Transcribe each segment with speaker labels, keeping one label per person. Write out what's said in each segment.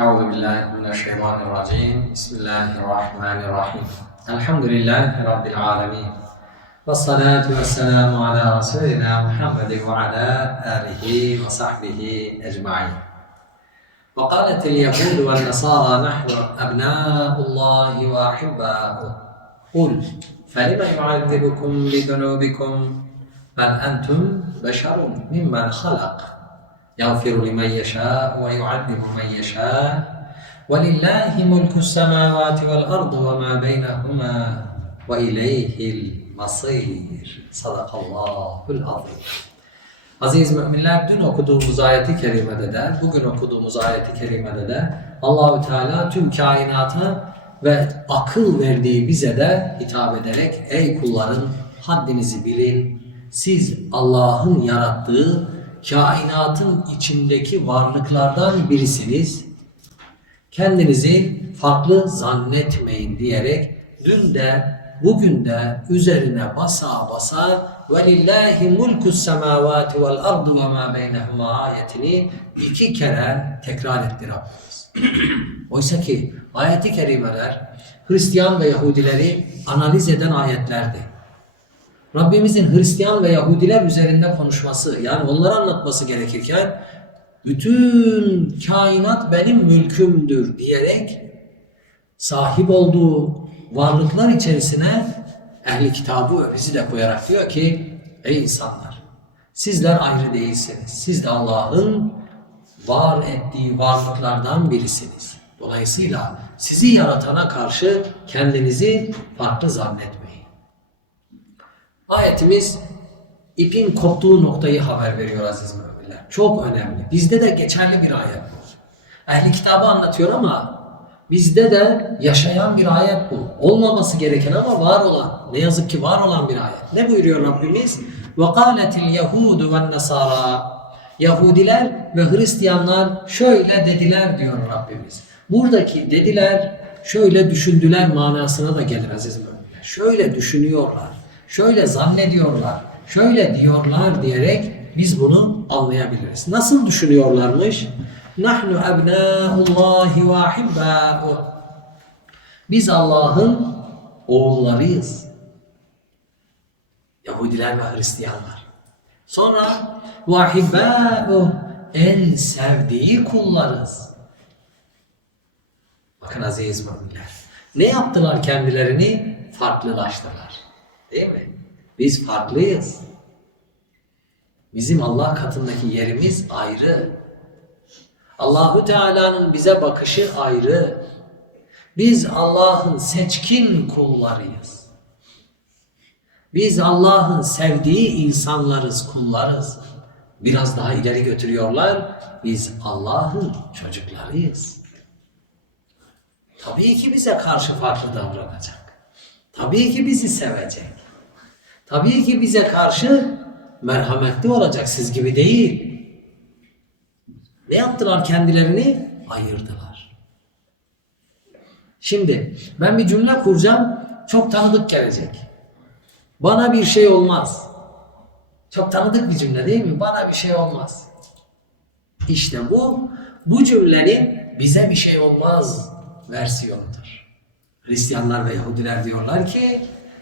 Speaker 1: أعوذ بالله من الشيطان الرجيم. بسم الله الرحمن الرحيم. الحمد لله رب العالمين. والصلاة والسلام على رسولنا محمد وعلى آله وصحبه أجمعين. وقالت اليهود والنصارى نحن أبناء الله وأحباؤه. قل فلم يعذبكم بذنوبكم؟ بل أنتم بشر ممن خلق. يغفر لمن يشاء ويعذب من يشاء ولله ملك السماوات والأرض وما بينهما وإليه المصير صدق الله العظيم Aziz müminler dün okuduğumuz ayeti kerimede de bugün okuduğumuz ayeti kerimede de Allahü Teala tüm kainata ve akıl verdiği bize de hitap ederek ey kullarım haddinizi bilin. Siz Allah'ın yarattığı kainatın içindeki varlıklardan birisiniz. Kendinizi farklı zannetmeyin diyerek dün de bugün de üzerine basa basa velillahi mulkus semavati vel ve beynehuma ayetini iki kere tekrar etti Rabbimiz. Oysa ki ayeti kerimeler Hristiyan ve Yahudileri analiz eden ayetlerdi. Rabbimizin Hristiyan ve Yahudiler üzerinde konuşması yani onları anlatması gerekirken bütün kainat benim mülkümdür diyerek sahip olduğu varlıklar içerisine ehli kitabı bizi de koyarak diyor ki ey insanlar sizler ayrı değilsiniz. Siz de Allah'ın var ettiği varlıklardan birisiniz. Dolayısıyla sizi yaratana karşı kendinizi farklı zannetmeyin. Ayetimiz ipin koptuğu noktayı haber veriyor aziz müminler. Çok önemli. Bizde de geçerli bir ayet bu. Ehli kitabı anlatıyor ama bizde de yaşayan bir ayet bu. Olmaması gereken ama var olan. Ne yazık ki var olan bir ayet. Ne buyuruyor Rabbimiz? وَقَالَتِ الْيَهُودُ وَالنَّصَارَى Yahudiler ve Hristiyanlar şöyle dediler diyor Rabbimiz. Buradaki dediler şöyle düşündüler manasına da gelir aziz müminler. Şöyle düşünüyorlar, şöyle zannediyorlar, şöyle diyorlar diyerek biz bunu anlayabiliriz. Nasıl düşünüyorlarmış? Nahnu ebnâullâhi ve ahibbâ'uh. Biz Allah'ın oğullarıyız. Yahudiler ve Hristiyanlar. Sonra vahibbâ'uh en sevdiği kullarız. Bakın aziz müminler. Ne yaptılar kendilerini? Farklılaştılar. Değil mi? Biz farklıyız. Bizim Allah katındaki yerimiz ayrı. Allahü Teala'nın bize bakışı ayrı. Biz Allah'ın seçkin kullarıyız. Biz Allah'ın sevdiği insanlarız, kullarız. Biraz daha ileri götürüyorlar. Biz Allah'ın çocuklarıyız. Tabii ki bize karşı farklı davranacak. Tabii ki bizi sevecek. Tabii ki bize karşı merhametli olacak siz gibi değil. Ne yaptılar kendilerini? Ayırdılar. Şimdi ben bir cümle kuracağım. Çok tanıdık gelecek. Bana bir şey olmaz. Çok tanıdık bir cümle değil mi? Bana bir şey olmaz. İşte bu, bu cümlenin bize bir şey olmaz versiyonudur. Hristiyanlar ve Yahudiler diyorlar ki,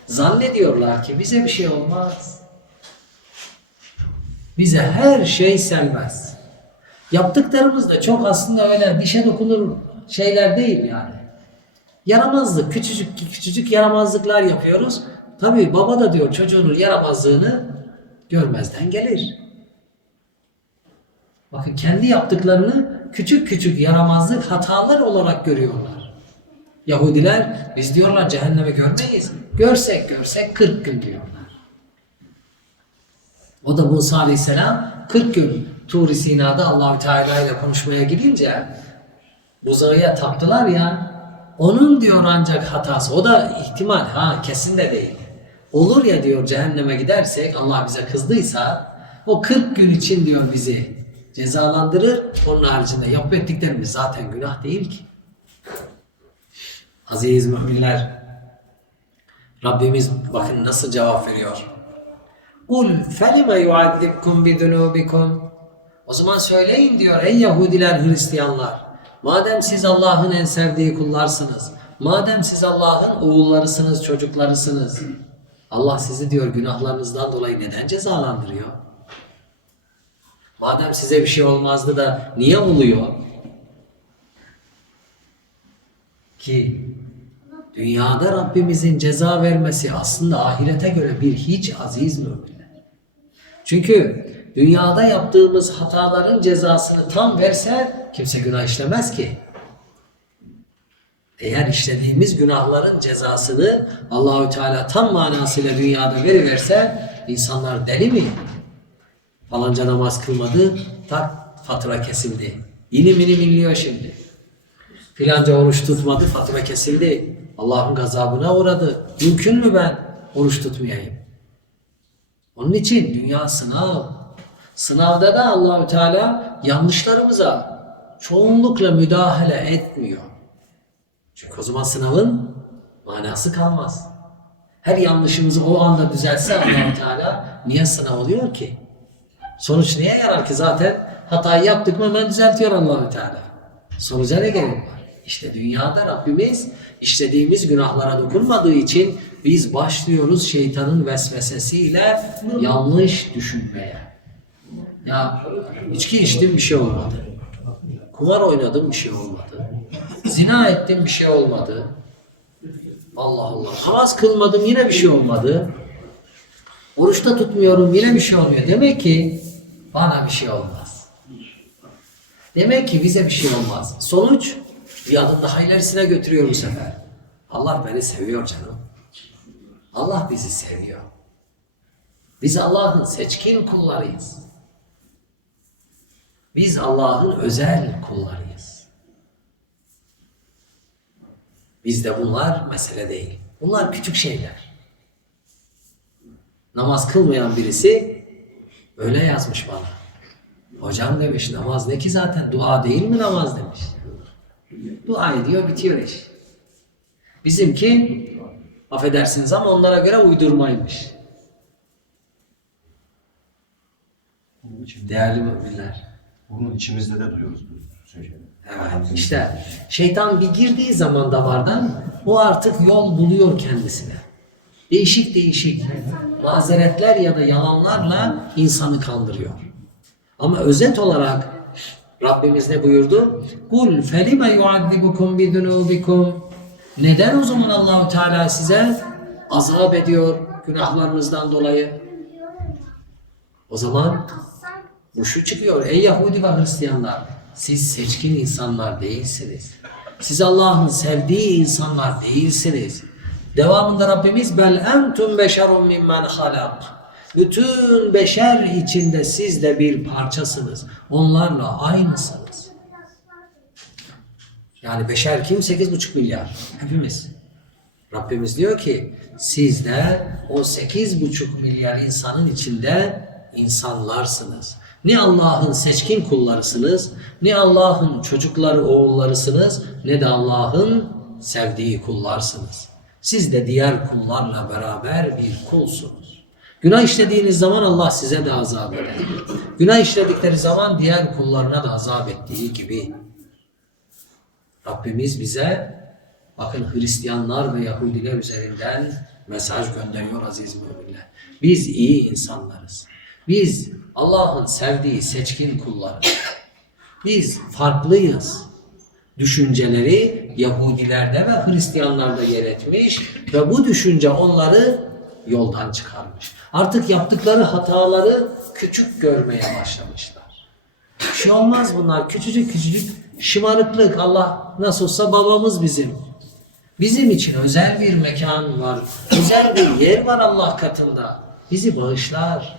Speaker 1: zannediyorlar ki bize bir şey olmaz. Bize her şey serbest. Yaptıklarımız da çok aslında öyle dişe dokunur şeyler değil yani. Yaramazlık, küçücük küçücük yaramazlıklar yapıyoruz. Tabii baba da diyor çocuğunun yaramazlığını görmezden gelir. Bakın kendi yaptıklarını küçük küçük yaramazlık hatalar olarak görüyorlar. Yahudiler biz diyorlar cehennemi görmeyiz. Görsek görsek 40 gün diyorlar. O da Musa Aleyhisselam 40 gün Tur-i Sina'da Allahü Teala ile konuşmaya gidince buzağıya taptılar ya onun diyor ancak hatası. O da ihtimal ha kesin de değil. Olur ya diyor cehenneme gidersek Allah bize kızdıysa o 40 gün için diyor bizi cezalandırır. Onun haricinde yapıp ettiklerimiz zaten günah değil ki. Aziz müminler Rabbimiz bakın nasıl cevap veriyor. Kul felime yuazzibkum bi zunubikum. O zaman söyleyin diyor ey Yahudiler, Hristiyanlar. Madem siz Allah'ın en sevdiği kullarsınız, madem siz Allah'ın oğullarısınız, çocuklarısınız, Allah sizi diyor günahlarınızdan dolayı neden cezalandırıyor? Madem size bir şey olmazdı da niye oluyor? Ki dünyada Rabbimizin ceza vermesi aslında ahirete göre bir hiç aziz müminler. Çünkü dünyada yaptığımız hataların cezasını tam verse kimse günah işlemez ki. Eğer işlediğimiz günahların cezasını Allahü Teala tam manasıyla dünyada veriverse insanlar deli mi? Falanca namaz kılmadı, tak fatura kesildi. İlim ilim inliyor şimdi. Filanca oruç tutmadı, fatura kesildi. Allah'ın gazabına uğradı. Mümkün mü ben oruç tutmayayım? Onun için dünya sınav. Sınavda da Allahü Teala yanlışlarımıza çoğunlukla müdahale etmiyor. Çünkü o zaman sınavın manası kalmaz. Her yanlışımızı o anda düzelse allah Teala niye sınav oluyor ki? Sonuç niye yarar ki zaten hatayı yaptık mı hemen düzeltiyor allah Teala. Sonuca ne gerek? İşte dünyada Rabbimiz işlediğimiz günahlara dokunmadığı için biz başlıyoruz şeytanın vesvesesiyle yanlış düşünmeye. Ya içki içtim bir şey olmadı. Kumar oynadım bir şey olmadı. Zina ettim bir şey olmadı. Allah Allah. Namaz kılmadım yine bir şey olmadı. Oruçta tutmuyorum yine bir şey olmuyor. Demek ki bana bir şey olmaz. Demek ki bize bir şey olmaz. Sonuç bir adım daha ilerisine götürüyor bu sefer. Allah beni seviyor canım. Allah bizi seviyor. Biz Allah'ın seçkin kullarıyız. Biz Allah'ın özel kullarıyız. Bizde bunlar mesele değil. Bunlar küçük şeyler. Namaz kılmayan birisi öyle yazmış bana. Hocam demiş namaz ne ki zaten dua değil mi namaz demiş. Dua ediyor bitiyor iş. Bizimki affedersiniz ama onlara göre uydurmaymış. Değerli müminler.
Speaker 2: Bunu içimizde de duyuyoruz.
Speaker 1: Evet, işte şeytan bir girdiği zaman damardan o artık yol buluyor kendisine. Değişik değişik mazeretler ya da yalanlarla insanı kandırıyor. Ama özet olarak Rabbimiz ne buyurdu? Kul felime yuazzibukum bi dunubikum. Neden o zaman Allahu Teala size azap ediyor günahlarınızdan dolayı? O zaman bu şu çıkıyor. Ey Yahudi ve Hristiyanlar siz seçkin insanlar değilsiniz. Siz Allah'ın sevdiği insanlar değilsiniz. Devamında Rabbimiz bel entum beşerun mimmen halak. Bütün beşer içinde siz de bir parçasınız. Onlarla aynısınız. Yani beşer kim? Sekiz buçuk milyar. Hepimiz. Rabbimiz diyor ki siz de o sekiz buçuk milyar insanın içinde insanlarsınız. Ne Allah'ın seçkin kullarısınız, ne Allah'ın çocukları, oğullarısınız, ne de Allah'ın sevdiği kullarsınız. Siz de diğer kullarla beraber bir kulsunuz. Günah işlediğiniz zaman Allah size de azap eder. Günah işledikleri zaman diğer kullarına da azap ettiği gibi. Rabbimiz bize bakın Hristiyanlar ve Yahudiler üzerinden mesaj gönderiyor aziz müminler. Biz iyi insanlarız. Biz Allah'ın sevdiği seçkin kulları. Biz farklıyız. Düşünceleri Yahudilerde ve Hristiyanlarda yer etmiş ve bu düşünce onları yoldan çıkarmış. Artık yaptıkları hataları küçük görmeye başlamışlar. Bir şey olmaz bunlar. Küçücük küçücük şımarıklık. Allah nasıl olsa babamız bizim. Bizim için özel bir mekan var. Özel bir yer var Allah katında. Bizi bağışlar.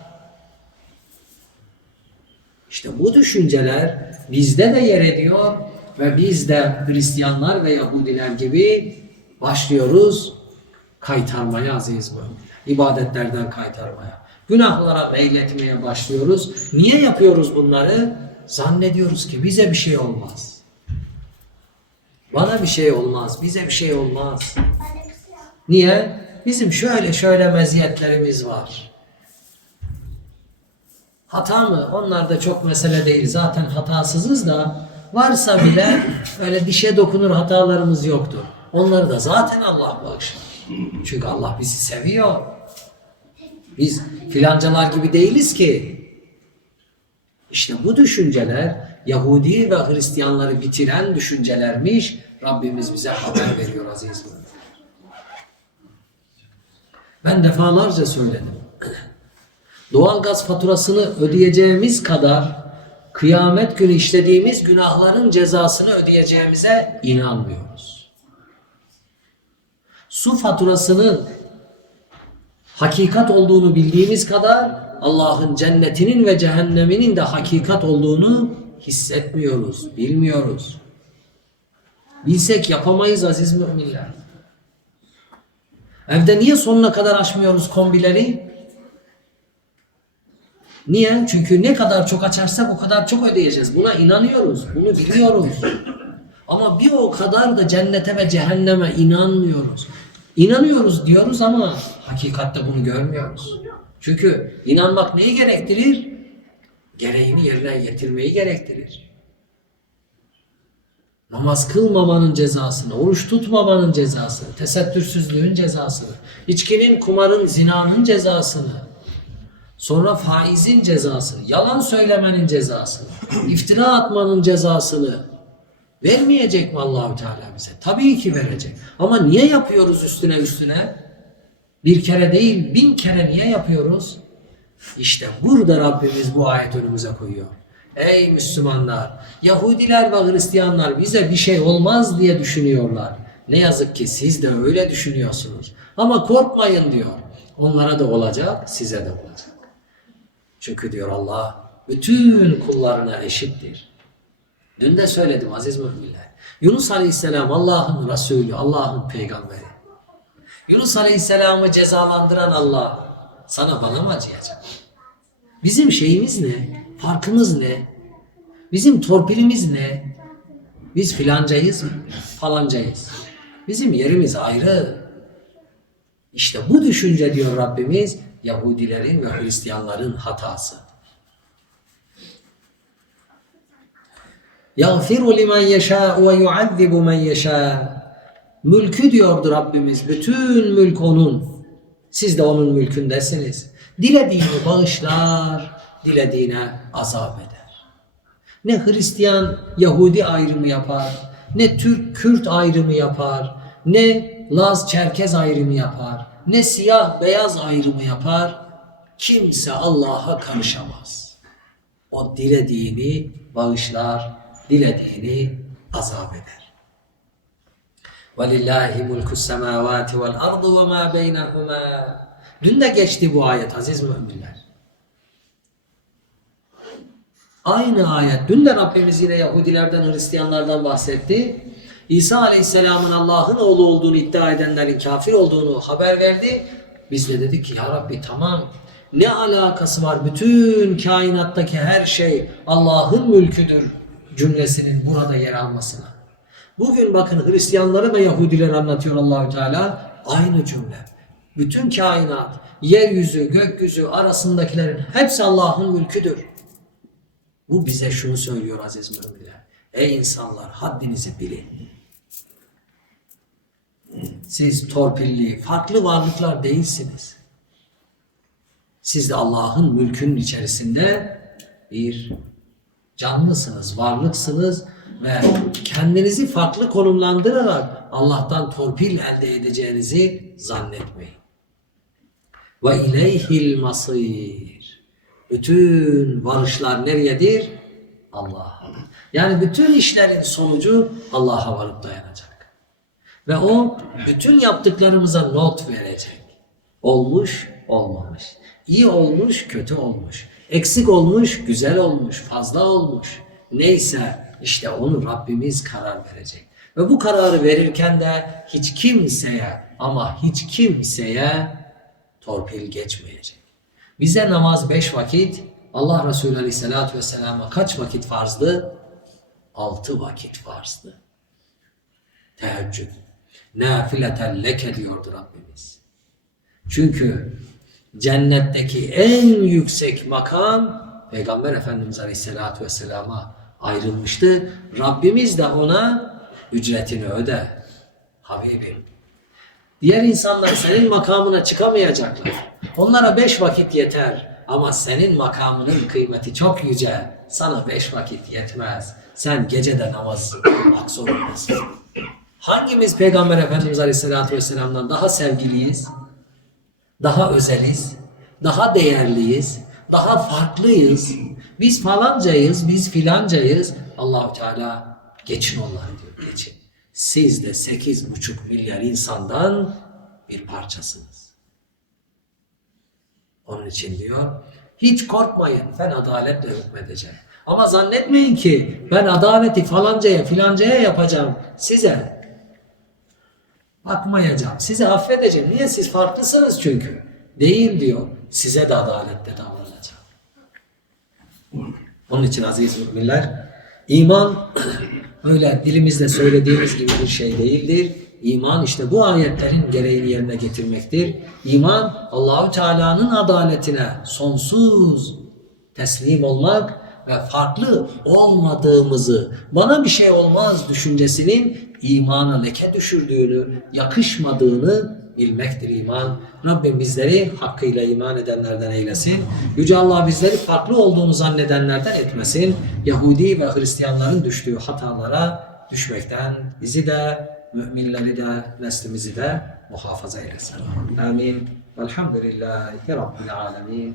Speaker 1: İşte bu düşünceler bizde de yer ediyor ve biz de Hristiyanlar ve Yahudiler gibi başlıyoruz kaytarmaya aziz müminler. İbadetlerden kaytarmaya. Günahlara meyletmeye başlıyoruz. Niye yapıyoruz bunları? Zannediyoruz ki bize bir şey olmaz. Bana bir şey olmaz, bize bir şey olmaz. Niye? Bizim şöyle şöyle meziyetlerimiz var. Hata mı? Onlar da çok mesele değil. Zaten hatasızız da Varsa bile öyle dişe dokunur hatalarımız yoktur. Onları da zaten Allah bağışlar. Çünkü Allah bizi seviyor. Biz filancalar gibi değiliz ki. İşte bu düşünceler Yahudi ve Hristiyanları bitiren düşüncelermiş. Rabbimiz bize haber veriyor aziz. Ben defalarca söyledim. Doğalgaz faturasını ödeyeceğimiz kadar kıyamet günü işlediğimiz günahların cezasını ödeyeceğimize inanmıyoruz. Su faturasının hakikat olduğunu bildiğimiz kadar Allah'ın cennetinin ve cehenneminin de hakikat olduğunu hissetmiyoruz, bilmiyoruz. Bilsek yapamayız aziz müminler. Evde niye sonuna kadar açmıyoruz kombileri? Niye? Çünkü ne kadar çok açarsak o kadar çok ödeyeceğiz. Buna inanıyoruz. Bunu biliyoruz. Ama bir o kadar da cennete ve cehenneme inanmıyoruz. İnanıyoruz diyoruz ama hakikatte bunu görmüyoruz. Çünkü inanmak neyi gerektirir? Gereğini yerine getirmeyi gerektirir. Namaz kılmamanın cezasını, oruç tutmamanın cezasını, tesettürsüzlüğün cezasını, içkinin, kumarın, zinanın cezasını, sonra faizin cezasını, yalan söylemenin cezasını, iftira atmanın cezasını vermeyecek mi Allahü Teala bize? Tabii ki verecek. Ama niye yapıyoruz üstüne üstüne? Bir kere değil, bin kere niye yapıyoruz? İşte burada Rabbimiz bu ayet önümüze koyuyor. Ey Müslümanlar, Yahudiler ve Hristiyanlar bize bir şey olmaz diye düşünüyorlar. Ne yazık ki siz de öyle düşünüyorsunuz. Ama korkmayın diyor. Onlara da olacak, size de olacak. Çünkü diyor Allah bütün kullarına eşittir. Dün de söyledim aziz müminler. Yunus Aleyhisselam Allah'ın Resulü, Allah'ın peygamberi. Yunus Aleyhisselam'ı cezalandıran Allah sana bana mı acıyacak? Bizim şeyimiz ne? Farkımız ne? Bizim torpilimiz ne? Biz filancayız, falancayız. Bizim yerimiz ayrı. İşte bu düşünce diyor Rabbimiz Yahudilerin ve Hristiyanların hatası. يَغْفِرُ لِمَنْ يَشَاءُ وَيُعَذِّبُ مَنْ يَشَاءُ Mülkü diyordu Rabbimiz. Bütün mülk onun. Siz de onun mülkündesiniz. Dilediğini bağışlar, dilediğine azap eder. Ne Hristiyan, Yahudi ayrımı yapar, ne Türk, Kürt ayrımı yapar, ne Laz, Çerkez ayrımı yapar, ne siyah, beyaz ayrımı yapar. Kimse Allah'a karışamaz. O dilediğini bağışlar, dilediğini azap eder. وَلِلَّهِ مُلْكُ السَّمَاوَاتِ وَالْأَرْضِ وَمَا بَيْنَهُمَا Dün de geçti bu ayet aziz müminler. Aynı ayet. Dün de Rabbimiz yine Yahudilerden, Hristiyanlardan bahsetti. İsa Aleyhisselam'ın Allah'ın oğlu olduğunu iddia edenlerin kafir olduğunu haber verdi. Biz de dedik ki ya Rabbi tamam ne alakası var bütün kainattaki her şey Allah'ın mülküdür cümlesinin burada yer almasına. Bugün bakın Hristiyanları ve Yahudileri anlatıyor Allahü Teala aynı cümle. Bütün kainat, yeryüzü, gökyüzü arasındakilerin hepsi Allah'ın mülküdür. Bu bize şunu söylüyor aziz müminler. Ey insanlar haddinizi bilin. Siz torpilli, farklı varlıklar değilsiniz. Siz de Allah'ın mülkünün içerisinde bir canlısınız, varlıksınız ve kendinizi farklı konumlandırarak Allah'tan torpil elde edeceğinizi zannetmeyin. Ve ileyhil masir. Bütün varışlar nereyedir? Allah'a. Yani bütün işlerin sonucu Allah'a varıp dayanacak. Ve o bütün yaptıklarımıza not verecek. Olmuş, olmamış. İyi olmuş, kötü olmuş. Eksik olmuş, güzel olmuş, fazla olmuş. Neyse işte onu Rabbimiz karar verecek. Ve bu kararı verirken de hiç kimseye ama hiç kimseye torpil geçmeyecek. Bize namaz beş vakit, Allah Resulü Aleyhisselatü Vesselam'a kaç vakit farzdı? Altı vakit farzdı. Teheccüd. Nafileten leke diyordu Rabbimiz. Çünkü cennetteki en yüksek makam Peygamber Efendimiz Aleyhisselatü Vesselam'a ayrılmıştı. Rabbimiz de ona ücretini öde. Habibim. Diğer insanlar senin makamına çıkamayacaklar. Onlara beş vakit yeter. Ama senin makamının kıymeti çok yüce. Sana beş vakit yetmez. Sen gecede namaz kılmak zorundasın. Hangimiz Peygamber Efendimiz Aleyhisselatü Vesselam'dan daha sevgiliyiz? Daha özeliz? Daha değerliyiz? Daha farklıyız? Biz falancayız, biz filancayız. Allahu Teala geçin onları diyor, geçin. Siz de sekiz buçuk milyar insandan bir parçasınız. Onun için diyor, hiç korkmayın ben adaletle hükmedeceğim. Ama zannetmeyin ki ben adaleti falancaya filancaya yapacağım size. Bakmayacağım. Sizi affedeceğim. Niye? Siz farklısınız çünkü. Değil diyor. Size de adaletle davranacağım. Onun için aziz müminler, iman öyle dilimizle söylediğimiz gibi bir şey değildir. İman işte bu ayetlerin gereğini yerine getirmektir. İman Allahü Teala'nın adaletine sonsuz teslim olmak ve farklı olmadığımızı, bana bir şey olmaz düşüncesinin imana leke düşürdüğünü, yakışmadığını bilmektir iman. Rabbim bizleri hakkıyla iman edenlerden eylesin. Yüce Allah bizleri farklı olduğunu zannedenlerden etmesin. Yahudi ve Hristiyanların düştüğü hatalara düşmekten bizi de, müminleri de, neslimizi de muhafaza eylesin. Amin. Velhamdülillahi Rabbil alemin.